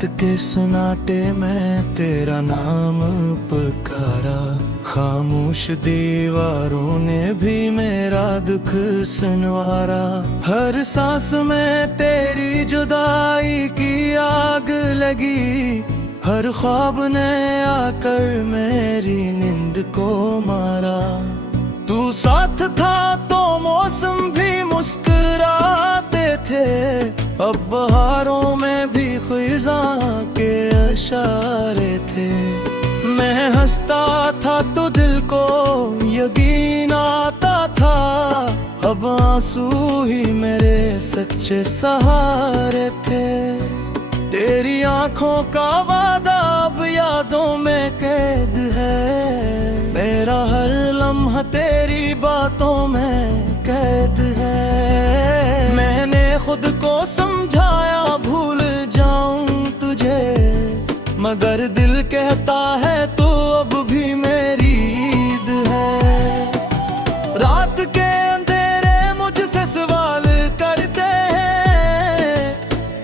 रात के सन्नाटे में तेरा नाम पुकारा, खामोश दीवारों ने भी मेरा दुख सुनवारा। हर सांस में तेरी जुदाई की आग लगी, हर ख्वाब ने आकर मेरी नींद को मारा। तू साथ था तो मौसम भी मुस्कुराते थे, अब बहारों में भी ख़ुज़ा के इशारे थे। मैं हंसता था तो दिल को यकीन आता था, अब आंसू ही मेरे सच्चे सहारे थे। तेरी आंखों का वादा अब यादों में कैद है, मेरा हर लम्हा तेरी बातों में कैद है। मैंने खुद को समझाया भूल जाऊं तुझे, मगर दिल कहता है तू अब भी मेरी ईद है। रात के अंधेरे मुझसे सवाल करते हैं,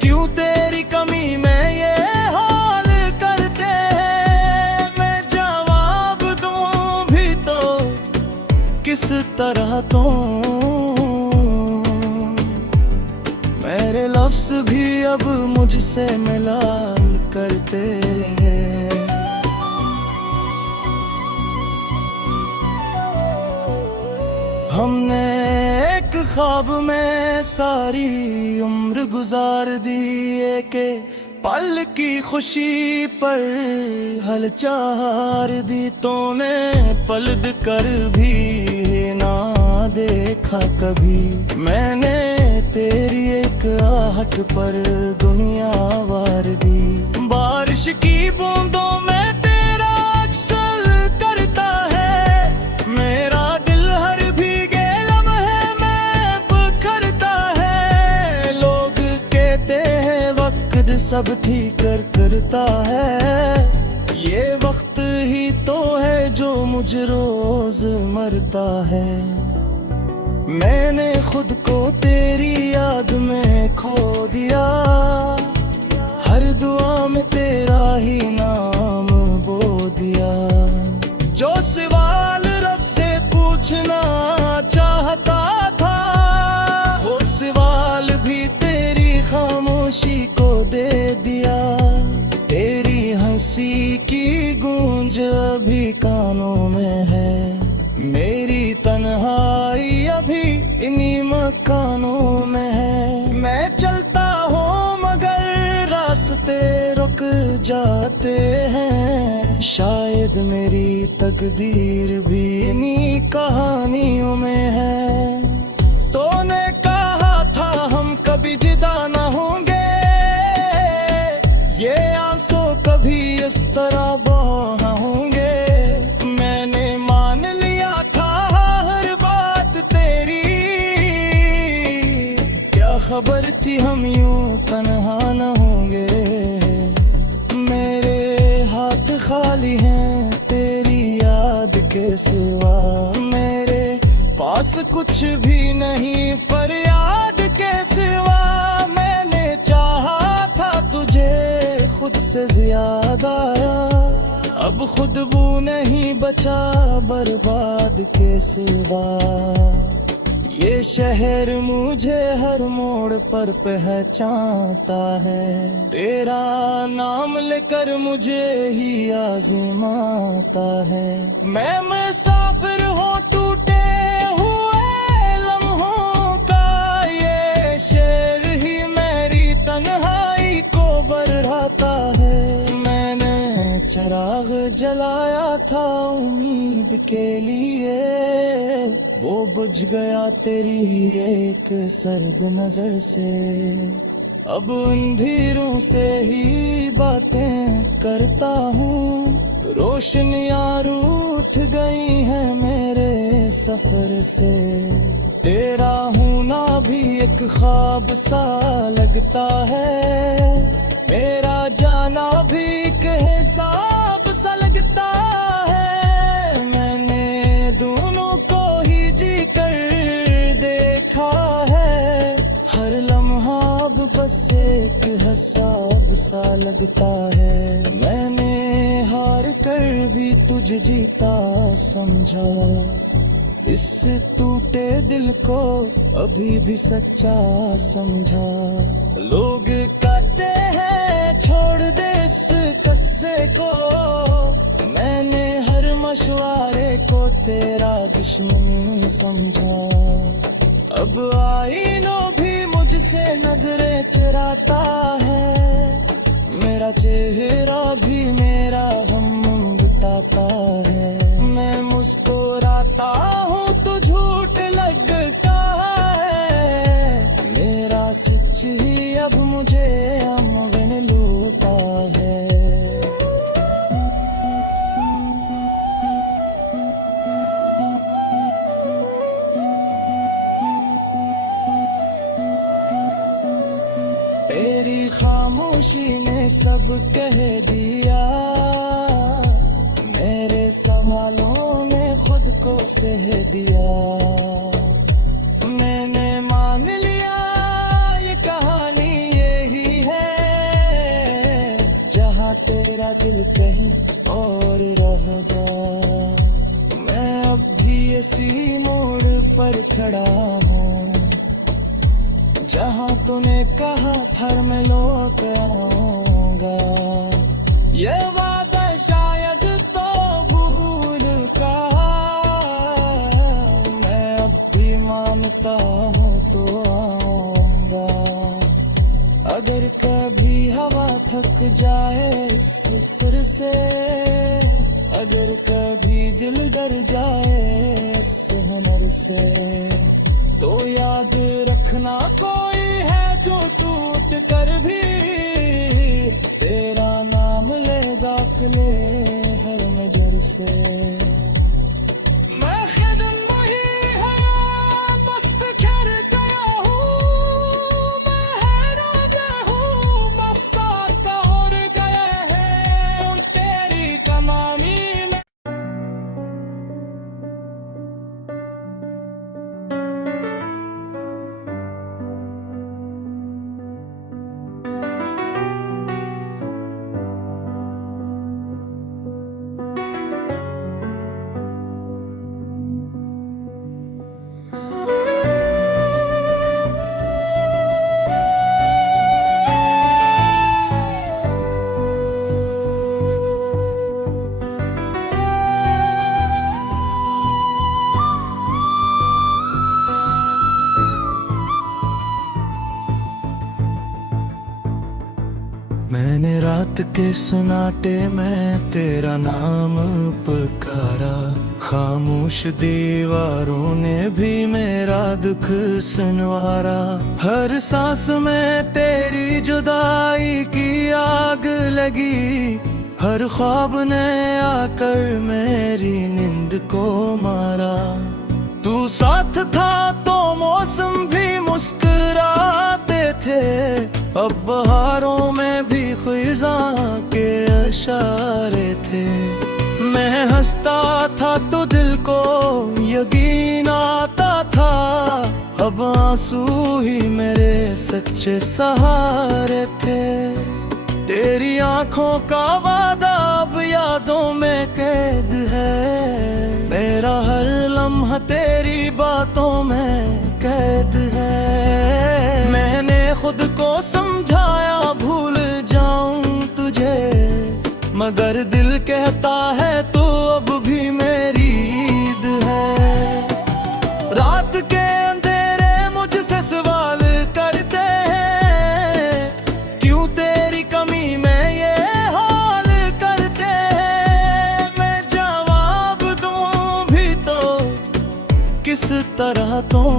क्यों तेरी कमी में ये हाल करते हैं। मैं जवाब दूं भी तो किस तरह दूं, मेरे लफ्ज़ भी अब मुझसे मिलाल करते हैं। हमने एक ख्वाब में सारी उम्र गुजार दी, एक पल की खुशी पर हलचल दी। तूने पलट कर भी ना देखा कभी, मैंने तेरी एक आहट पर दुनिया वार दी। बारिश की बूंदों में तेरा अक्सर करता है, मेरा दिल हर भीगे लम्हे में बिखरता है। लोग कहते हैं वक्त सब ठीक करता है, ये वक्त ही तो है जो मुझ रोज मरता है। मैंने खुद को तेरी याद में खो दिया, हर दुआ में तेरा ही नाम बो दिया। जो सवाल रब से पूछना चाहता था, वो सवाल भी तेरी खामोशी को दे दिया। तेरी हंसी की गूंज अभी कानों में है, मेरी तन्हाई अभी इन्हीं मकानों में है। मैं चलता हूँ मगर रास्ते रुक जाते हैं, शायद मेरी तकदीर भी इन्हीं कहानियों में है। तूने कहा था हम कभी जुदा न होंगे, ये आंसू कभी इस तरह बहा होंगे। मैंने मान लिया था हर बात तेरी, क्या खबर थी हम यूं तन्हा न होंगे। मेरे हाथ खाली हैं तेरी याद के सिवा, मेरे पास कुछ भी नहीं फरियाद के सिवा। मैंने चाहा था तुझे खुद से ज्यादा, अब खुद वो नहीं बचा बर्बाद के सिवा। ये शहर मुझे हर मोड़ पर पहचानता है, तेरा नाम लेकर मुझे ही आजमाता है। मैं मुसाफिर हूँ टूटे हुए लम्हों का, ये शेर ही मेरी तन्हाई को बढ़ाता है। मैंने चिराग जलाया था उम्मीद के लिए, वो बुझ गया तेरी एक सर्द नजर से। अब अंधेरों से ही बातें करता हूँ, रोशनियां रूठ गई हैं मेरे सफर से। तेरा होना भी एक ख्वाब सा लगता है, मेरा जाना भी एक हिसाब सा लगता है। मैंने दोनों को ही जी कर देखा है, हर लम्हा अब बस एक हिसाब सा लगता लगता है। मैंने हार कर भी तुझे जीता समझा, इस टूटे दिल को अभी भी सच्चा समझा। लोग कहते हैं छोड़ दे इस किस्से को, मैंने हर मशवरे को तेरा दुश्मन समझा। अब आईनों भी मुझसे नजरें चुराता है, मेरा चेहरा भी मेरा हम बताता है। मैं मुस्कुराता हूँ तो झूठ लगता है, मेरा सच ही अब मुझे अमगन लूटा है। तेरी खामोशी ने सब कह दिया, मेरे सवालों ने खुद को सह दिया। मैंने मान लिया ये कहानी यही है, जहाँ तेरा दिल कहीं और रहेगा। मैं अब भी इसी मोड़ पर खड़ा हूँ, जहाँ तूने कहा था मैं लौट आऊंगा। ये वादा शायद तो भूल का, मैं अब भी मानता हूँ तो आऊंगा। अगर कभी हवा थक जाए सफर से, अगर कभी दिल डर जाए इस हुनर से, तो याद रखना कोई है जो टूट कर भी तेरा नाम लेगा खले हर नजर से। मैं खिदम नहीं है मस्त कर गया हूँ, मैं हैरान गया हूँ बस साका और गए हैं तेरी कमामी में। मैंने रात के सन्नाटे में तेरा नाम पुकारा, खामोश दीवारों ने भी मेरा दुख सुनवारा। हर सांस में तेरी जुदाई की आग लगी, हर ख्वाब ने आकर मेरी नींद को मारा। तू साथ था तो मौसम भी मुस्कुराते थे, अब बहारों में भी ख़ुज़ा के इशारे थे। मैं हंसता था तो दिल को यकीन आता था, अब आंसू ही मेरे सच्चे सहारे थे। तेरी आंखों का वादा अब यादों में कैद है, मेरा हर लम्हा तेरी बातों में कैद है। मैंने खुद को समझाया भूल जाऊं तुझे, मगर दिल कहता है तू अब भी मेरी ईद है। रात के अंधेरे मुझसे सवाल करते हैं, क्यों तेरी कमी में ये हाल करते हैं। मैं जवाब दूं भी तो किस तरह दूं,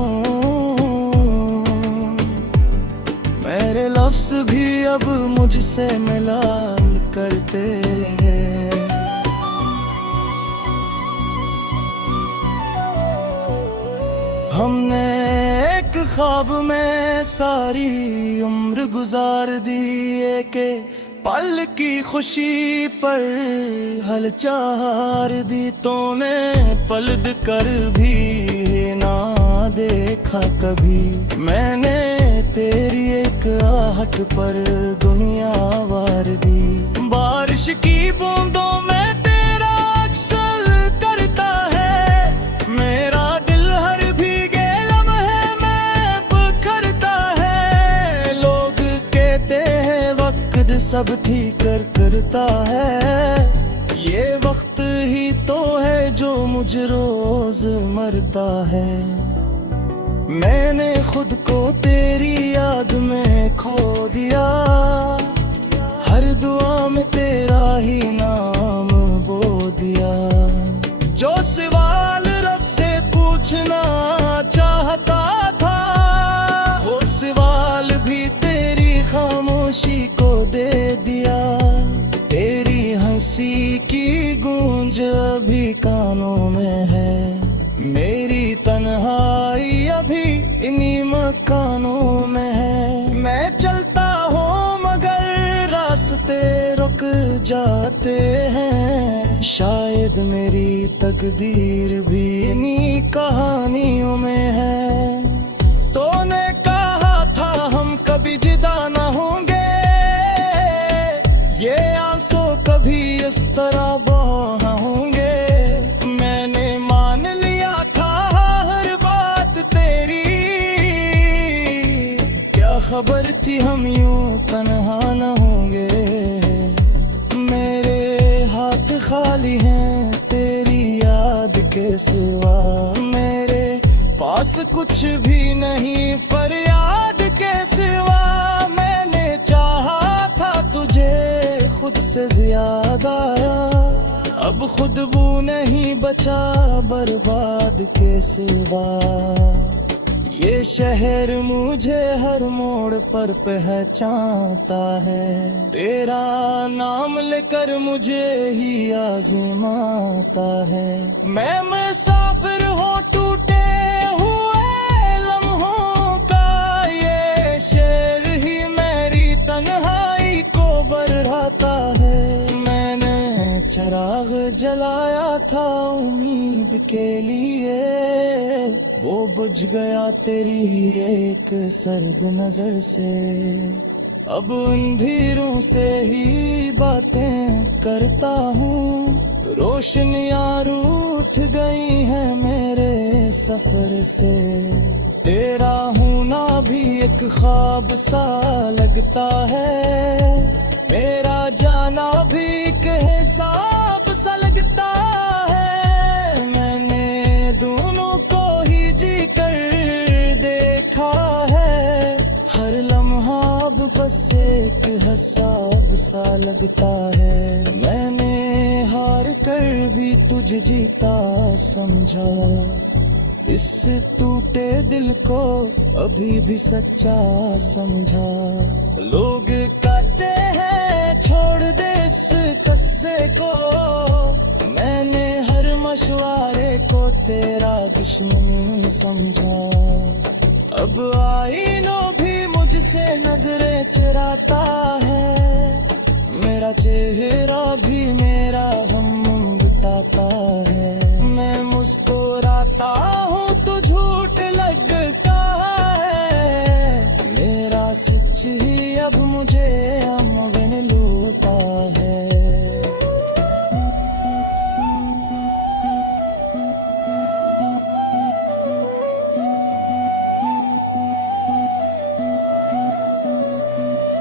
मेरे लफ्ज़ भी अब मुझसे मिलान करते हैं। हमने एक ख्वाब में सारी उम्र गुजार दी, एक पल की खुशी पर हलचार दी। तूने पलट कर भी ना देखा कभी, मैंने तेरी एक एक आहट पर दुनिया वार दी। बारिश की बूंदों में तेरा अक्सर करता है, मेरा दिल हर भीगे लम्हे में बिखरता है। लोग कहते हैं वक्त सब ठीक करता है, ये वक्त ही तो है जो मुझ रोज मरता है। मैंने खुद को तेरी याद में खो दिया, हर दुआ में तेरा ही नाम बो दिया। जो सवाल रब से पूछना चाहता था, वो सवाल भी तेरी खामोशी को दे दिया। तेरी हंसी की गूंज अभी कानों में है, मेरी तन्हाई अभी इन्हीं मकानों में है। मैं चलता हूँ मगर रास्ते रुक जाते हैं, शायद मेरी तकदीर भी इन्हीं कहानियों में है। तूने कहा था हम कभी जुदा न होंगे, ये आंसू कभी इस तरह बहा होंगे। मैंने मान लिया था हर बात तेरी, क्या खबर थी हम यूं तन्हा न होंगे। मेरे हाथ खाली हैं तेरी याद के सिवा, मेरे पास कुछ भी नहीं फरियाद के सिवा। मैंने चाहा था तुझे खुद से ज्यादा, अब खुद वो नहीं बचा बर्बाद के सिवा। ये शहर मुझे हर मोड़ पर पहचानता है, तेरा नाम लेकर मुझे ही आजमाता है। मैं मुसाफिर हूँ टूटे हुए लम्हों का, ये शेर ही मेरी तन्हाई को बढ़ाता है। मैंने चिराग जलाया था उम्मीद के लिए, वो बुझ गया तेरी एक सर्द नजर से। अब अंधेरों से ही बातें करता हूँ, रोशनियां रूठ गई हैं मेरे सफर से। तेरा होना भी एक ख्वाब सा लगता है, मेरा जाना भी एक हिसाब सा लगता है। मैंने दोनों को ही जी कर देखा है, हर लम्हा अब बस एक हिसाब सा लगता है। मैंने हार कर भी तुझे जीता समझा, इस टूटे दिल को अभी भी सच्चा समझा। लोग कहते हैं छोड़ दे इस कस्से को, मैंने हर मशवारे को तेरा दुश्मन समझा। अब आईनों भी मुझसे नजरें चुराता है, मेरा चेहरा भी मेरा हम बिताता है। मैं मुस्कुराता हूँ तो झूठ लगता है, मेरा सच ही अब मुझे अमगन लूटा है।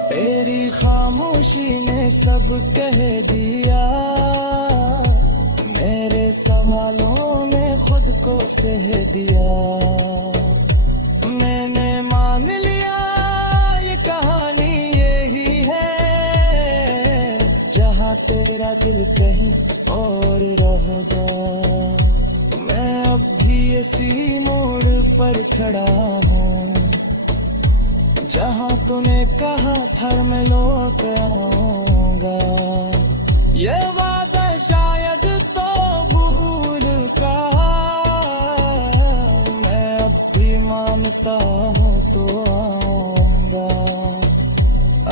तेरी खामोशी ने सब कह दिया, मेरे सवालों ने खुद को सह दिया। मैंने मान लिया ये कहानी यही है, जहाँ तेरा दिल कहीं और रहेगा। मैं अब भी इसी मोड़ पर खड़ा हूँ, जहाँ तूने कहा था मैं लौट आऊंगा। ये वादा शायद तो भूल का, मैं अब भी मानता हूँ तो आऊंगा।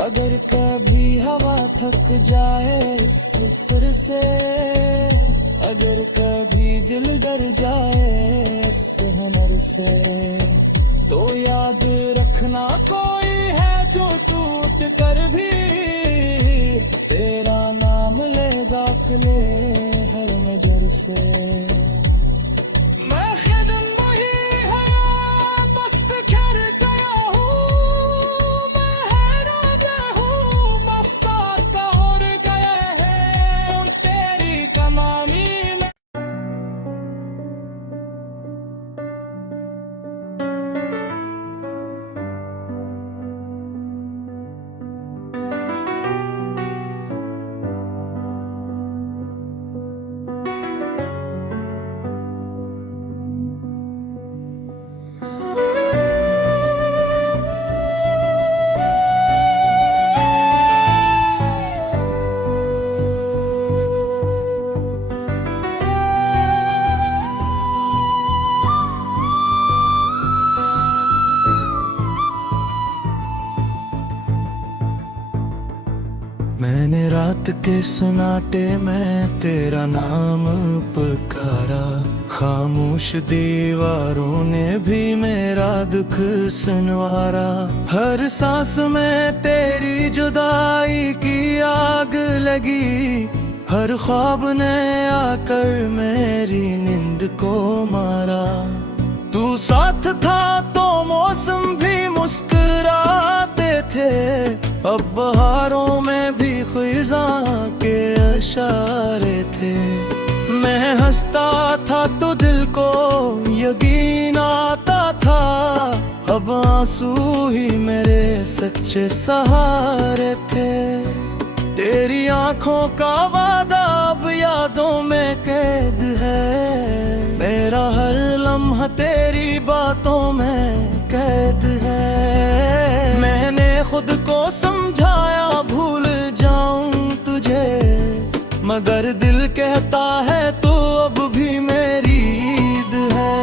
अगर कभी हवा थक जाए सफर से, अगर कभी दिल डर जाए इस हुनर से, तो याद रखना कोई है सोचो टूट कर भी तेरा नाम लेगा कले हर नजर से। मैं खिदम वही है मस्त कर गया हूँ, मैं हैरान गया हूँ मस्ता का और गया है तेरी कमामी में। मैंने रात के सन्नाटे में तेरा नाम पुकारा, खामोश दीवारों ने भी मेरा दुख सुनवारा। हर सांस में तेरी जुदाई की आग लगी, हर ख्वाब ने आकर मेरी नींद को मारा। तू साथ था तो मौसम भी मुस्कुराते थे, अब बहारों में भी ख़ुज़ा के इशारे थे। मैं हंसता था तो दिल को यकीन आता था, अब आंसू ही मेरे सच्चे सहारे थे। तेरी आंखों का वादा अब यादों में कैद है, मेरा हर लम्हा तेरी बातों में कैद है। मैंने खुद को समझाया भूल जाऊं तुझे, मगर दिल कहता है तू अब भी मेरी ईद है।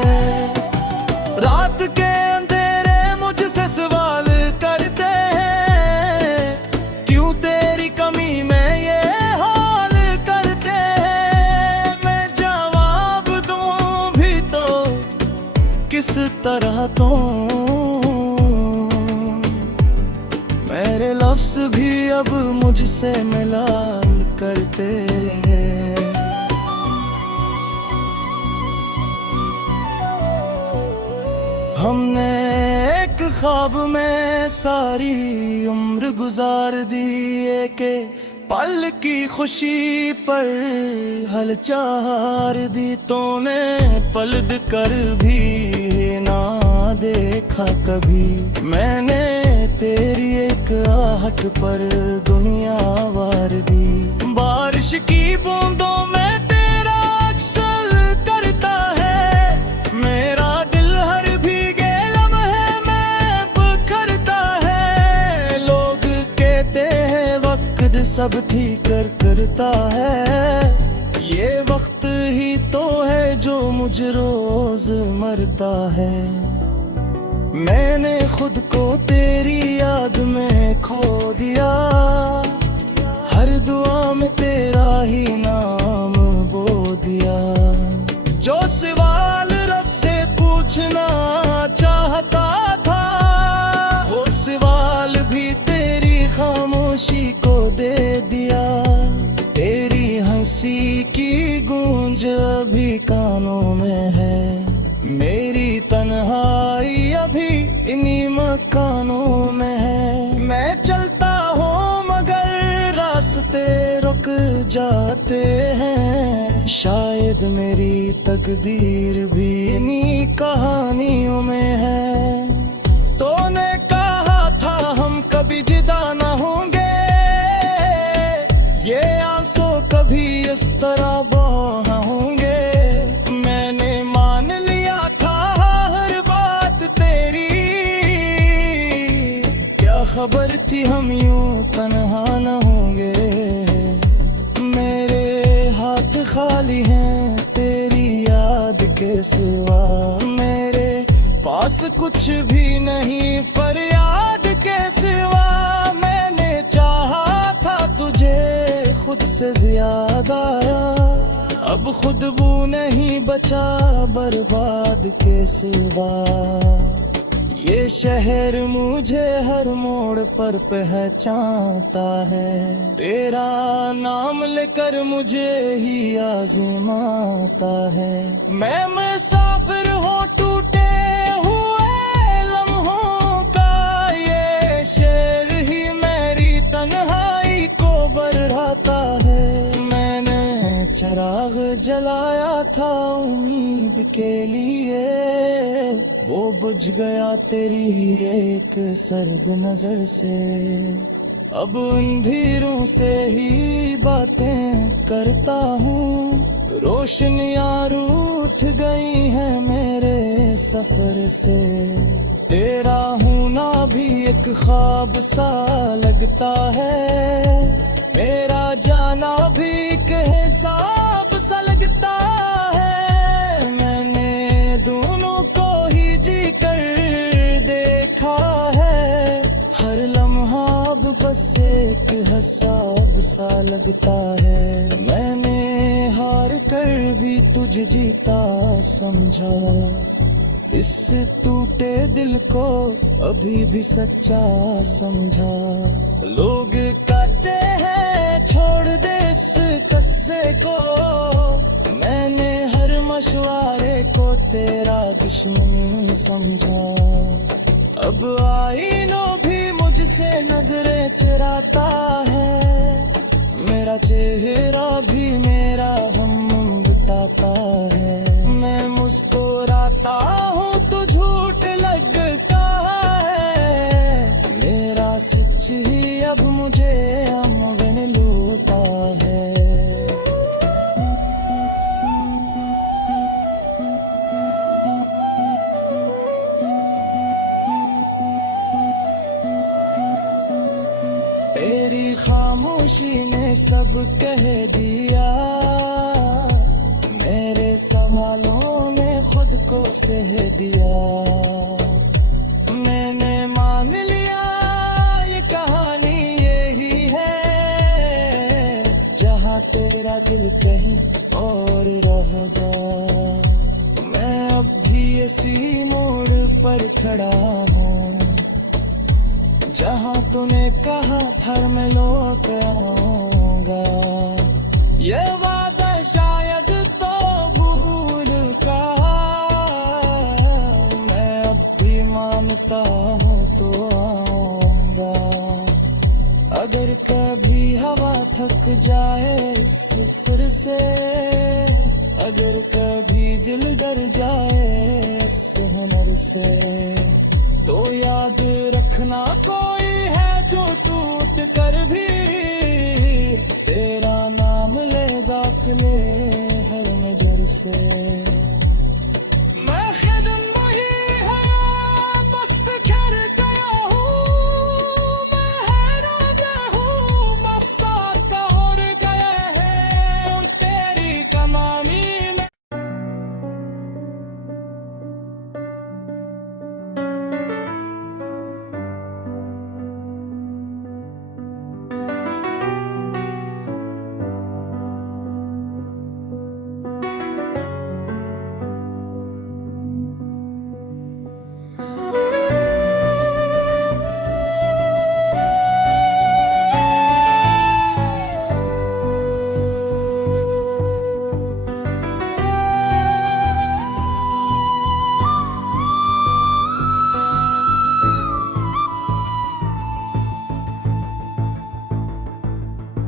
रात के अंधेरे मुझसे सवाल करते हैं, क्यों तेरी कमी में ये हाल करते हैं। मैं जवाब दूं भी तो किस तरह दूं, मेरे लफ्ज़ भी अब मुझसे मिलाल करते हैं। हमने एक ख्वाब में सारी उम्र गुजार दी, एक पल की खुशी पर हलचल दी। तूने पलट कर भी ना देखा कभी, मैंने तेरी एक आहट पर दुनिया वार दी। बारिश की बूंदों में तेरा अक्सर करता है, मेरा दिल हर भीगे लम्हे में बिखरता है। लोग कहते हैं वक्त सब ठीक करता है, ये वक्त ही तो है जो मुझ रोज मरता है। मैंने खुद को तेरी याद में खो दिया, हर दुआ में तेरा ही नाम बो दिया। जो सवाल रब से पूछना चाहता था, वो सवाल भी तेरी खामोशी को दे दिया। तेरी हंसी की गूंज अभी कानों में है, मेरी तन्हाई अभी इन्हीं मकानों में है। मैं चलता हूँ मगर रास्ते रुक जाते हैं, शायद मेरी तकदीर भी इन्हीं कहानियों में है। तूने कहा था हम कभी जुदा न होंगे, ये आंसू कभी इस तरह बहा होंगे। मैंने मान लिया था हर बात तेरी, क्या खबर थी हम यूं तन्हा न होंगे। मेरे हाथ खाली हैं तेरी याद के सिवा, मेरे पास कुछ भी नहीं फरियाद के सिवा। मैंने चाहा था तुझे खुद से ज्यादा, अब खुदबू नहीं बचा बर्बाद के सिवा। ये शहर मुझे हर मोड़ पर पहचानता है, तेरा नाम लेकर मुझे ही आजमाता है। मैं मुसाफिर हूँ टूटे हुए लम्हों का, ये शेर ही मेरी तन्हाई को बढ़ाता है। मैंने चिराग जलाया था उम्मीद के लिए, वो बुझ गया तेरी एक सर्द नजर से। अब अंधेरों से ही बातें करता हूँ, रोशनियां रूठ गई हैं मेरे सफर से। तेरा होना भी एक ख्वाब सा लगता है, मेरा जाना भी एक हिसाब सा लगता है। मैंने दोनों को ही जी कर देखा है, हर लम्हा अब बस एक हिसाब सा लगता है। मैंने हार कर भी तुझे जीता समझा, इस टूटे दिल को अभी भी सच्चा समझा। लोग कहते हैं छोड़ दे इस कस्से को, मैंने हर मशवरे को तेरा दुश्मन समझा। अब आईनों भी मुझसे नजरें चुराता है, मेरा चेहरा भी मेरा हम बिताता है। मैं मुस्कुराता हूँ तो झूठ लगता है, मेरा सच ही अब मुझे अमगन लूटा है। तेरी खामोशी ने सब कह दिया, मेरे सवालों ने खुद को सह दिया। मैंने मान लिया ये कहानी यही है, जहाँ तेरा दिल कहीं और रहेगा। मैं अब भी इसी मोड़ पर खड़ा हूँ, जहाँ तूने कहा था मैं लौट आऊंगा। ये वादा शायद तो भूल का, मैं अब भी मानता हूँ तो आऊंगा। अगर कभी हवा थक जाए इस फिर से, अगर कभी दिल डर जाए इस हुनर से, तो याद रखना कोई है जो टूट कर भी तेरा नाम ले दाखले हर नजर से। मैं खिदम नहीं है बस बिखर गया हूँ, मैं हैरान गया हूँ बस साका और गया है तेरी कमामी में।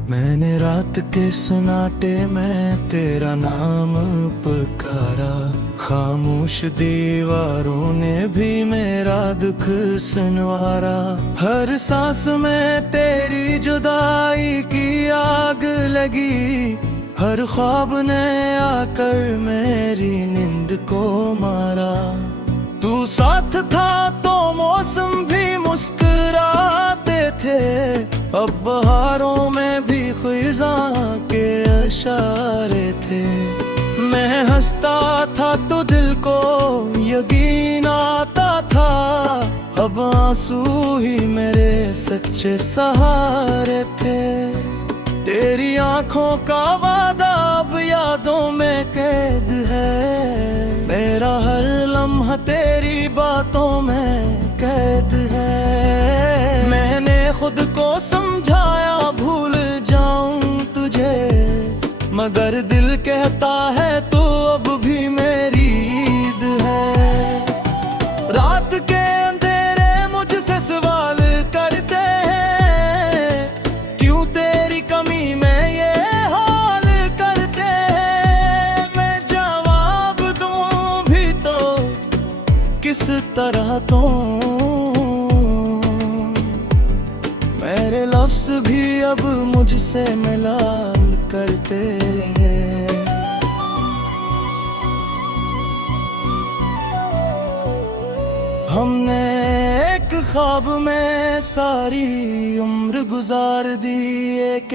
मैंने रात के सन्नाटे में तेरा नाम पुकारा, खामोश दीवारों ने भी मेरा दुख सुनवारा। हर सांस में तेरी जुदाई की आग लगी, हर ख्वाब ने आकर मेरी नींद को मारा। तू साथ था तो मौसम भी मुस्कुराते थे, अब बहारों में भी ख़ुज़ा के इशारे थे। मैं हंसता था तो दिल को यकीन आता था, अब आंसू ही मेरे सच्चे सहारे थे। तेरी आंखों का वादा अब यादों में कैद है, मेरा हर लम्हा तेरी बातों में लगता है तो अब भी मेरी ईद है। रात के अंधेरे मुझसे सवाल करते हैं, क्यों तेरी कमी में ये हाल करते हैं। मैं जवाब दूं भी तो किस तरह तो मेरे लफ्ज भी अब मुझसे मिलाल करते हैं। हमने एक ख्वाब में सारी उम्र गुजार दी, एक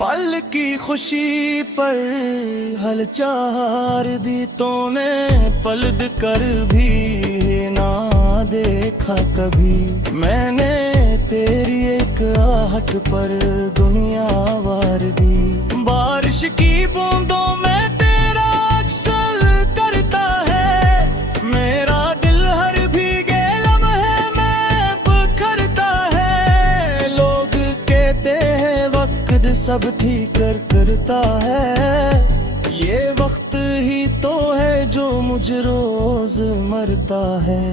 पल की खुशी पर हलचार दी। तूने पलट कर भी ना देखा कभी, मैंने तेरी एक आहट पर दुनिया वार दी। बारिश की बूंदों में तेरा अक्सर करता है, मेरा दिल हर भीगे लम्हे में बिखरता है। लोग कहते हैं वक्त सब ठीक करता है, ये वक्त ही तो है जो मुझ रोज मरता है।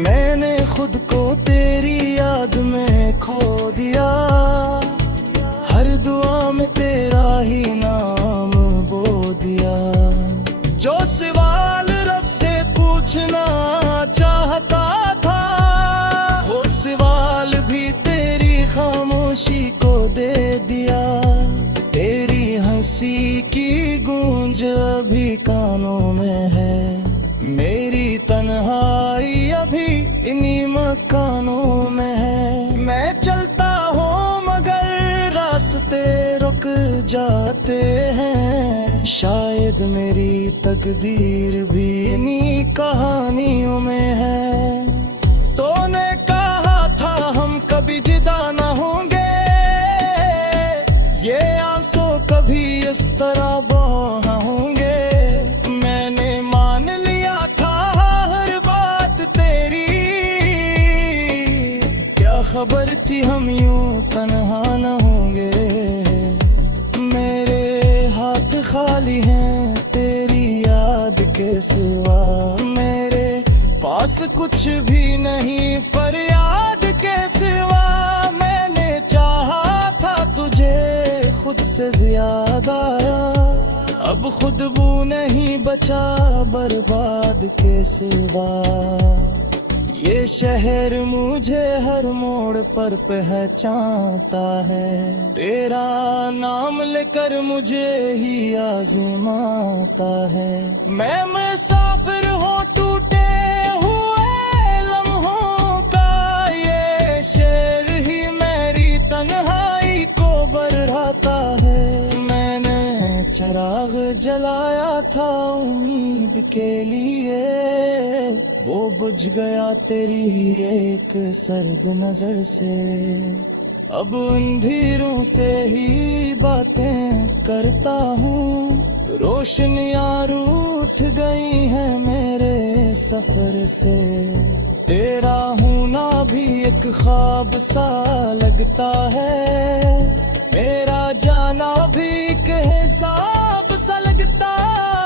मैंने खुद को तेरी याद में खो दिया, हर दुआ में तेरा ही नाम बो दिया। जो सवाल रब से पूछना चाहता था, वो सवाल भी तेरी खामोशी को दे दिया। तेरी हंसी की गूंज अभी कानों में है, मेरी तन्हाई अभी इन्हीं मकानों में है। मैं चलता हूँ मगर रास्ते रुक जाते हैं, शायद मेरी तकदीर भी इन्हीं कहानियों में है। तूने कहा था हम कभी जुदा न होंगे, ये आंसू कभी इस तरह बहा होंगे। मैंने मान लिया था हर बात तेरी, क्या खबर थी हम यूं तन्हा न होंगे। मेरे हाथ खाली हैं तेरी याद के सिवा, मेरे पास कुछ भी नहीं फरियाद के सिवा। मैंने चाहा था तुझे खुद से ज्यादा, अब खुद वो नहीं बचा बर्बाद के सिवा। ये शहर मुझे हर मोड़ पर पहचानता है, तेरा नाम लेकर मुझे ही आजमाता है। मैं मुसाफिर हूँ टूटे हुए लम्हों का, ये शेर ही मेरी तन्हाई को बढ़ाता है। मैंने चिराग जलाया था उम्मीद के लिए, वो बुझ गया तेरी एक सर्द नजर से। अब अंधेरों से ही बातें करता हूँ, रोशनियां रूठ गई हैं मेरे सफर से। तेरा होना भी एक ख्वाब सा लगता है, मेरा जाना भी एक हिसाब सा लगता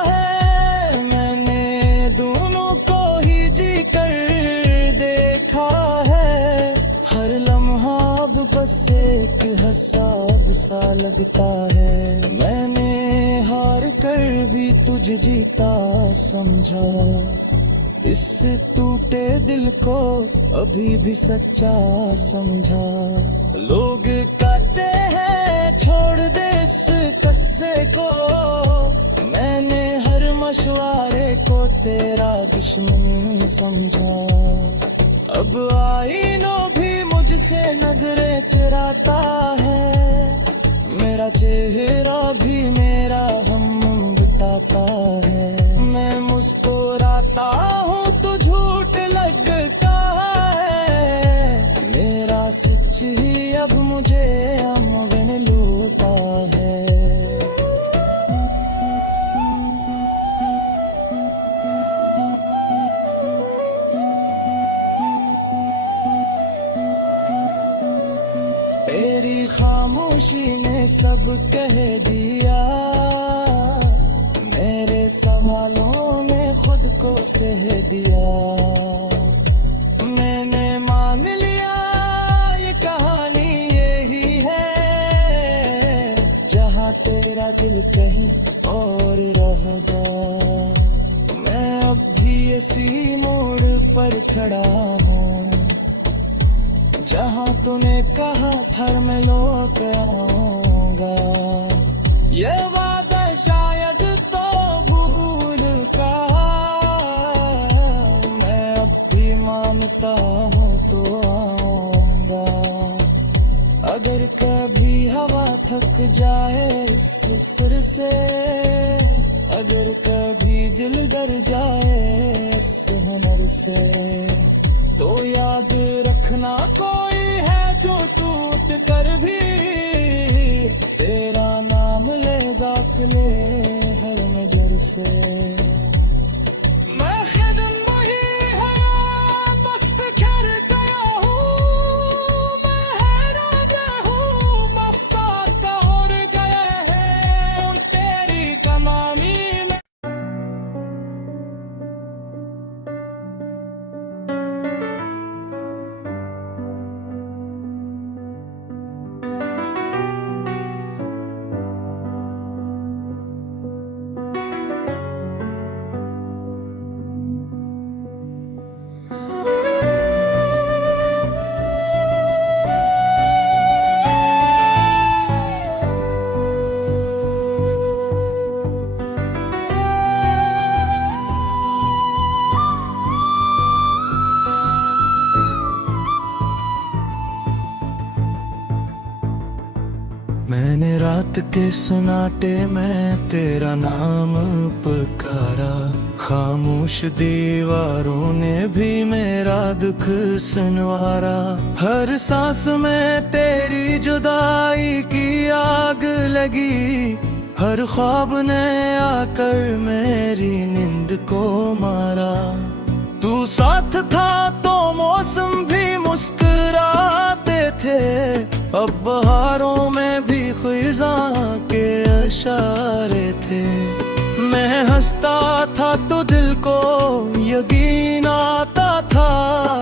है। मैंने दोनों को ही जी कर देखा है, हर लम्हा अब बस एक हिसाब सा लगता है। मैंने हार कर भी तुझे जीता समझा, इस टूटे दिल को अभी भी सच्चा समझा। लोग कहते हैं छोड़ दे इस किस्से को, मैंने हर मशवरे को तेरा दुश्मन समझा। अब आईनों भी मुझसे नजरें चुराता है, मेरा चेहरा भी मेरा हम बिताता है। मैं मुस्कुराता हूँ तो झूठ लगता है, मेरा सच ही अब मुझे अमगन लूटा है। तेरी खामोशी ने सब कह दिया, सवालों ने खुद को सह दिया। मैंने मान लिया ये कहानी यही है, जहाँ तेरा दिल कहीं और रह गया। मैं अब भी इसी मोड़ पर खड़ा हूँ, जहाँ तूने कहा था मैं लौट आऊंगा। ये वादा शायद तो भूल का, मैं अब भी मानता हूँ तो आऊंगा। अगर कभी हवा थक जाए इस सफर से, अगर कभी दिल डर जाए इस हुनर से, तो याद रखना कोई है जो टूट कर भी तेरा नाम लेगा किले हर मजर से। मैं खिदम वही है मस्त कर गया हूँ, मैं हैरान गया हूँ मस्ता का और गया है तेरी कमामी में। मैंने रात के सन्नाटे में तेरा नाम पुकारा, खामोश दीवारों ने भी मेरा दुख सुनवारा। हर सांस में तेरी जुदाई की आग लगी, हर ख्वाब ने आकर मेरी नींद को मारा। तू साथ था तो मौसम भी मुस्कुराते थे, अब बहारों में भी ख़ुज़ा के इशारे थे। मैं हंसता था तो दिल को यकीन आता था।